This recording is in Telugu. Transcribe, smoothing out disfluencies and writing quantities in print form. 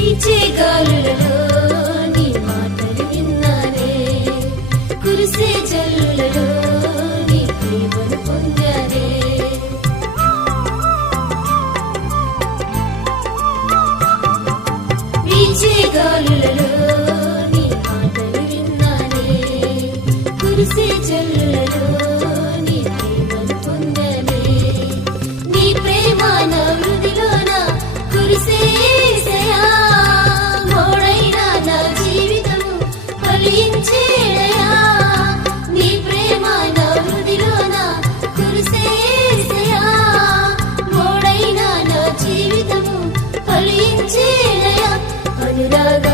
వీచే గాలులలో నీ మాటలు విన్నానే, కురిసే జల్లులలో నీ ప్రేమను పొందానే. వీచే గాలులలో నీ మాటలు విన్నానే, కురిసే జల్లులలో నీ ప్రేమను పొందానే. నీ ప్రేమ నా హృదిలోన కురిసే యేసయ్యా, మోడైన నా జీవితము ఫలించేనయ్యా. నీ ప్రేమ నా హృదిలోన కురిసే యేసయ్యా, మోడైన నా జీవితము ఫలించేనయ్యా. అనురాగ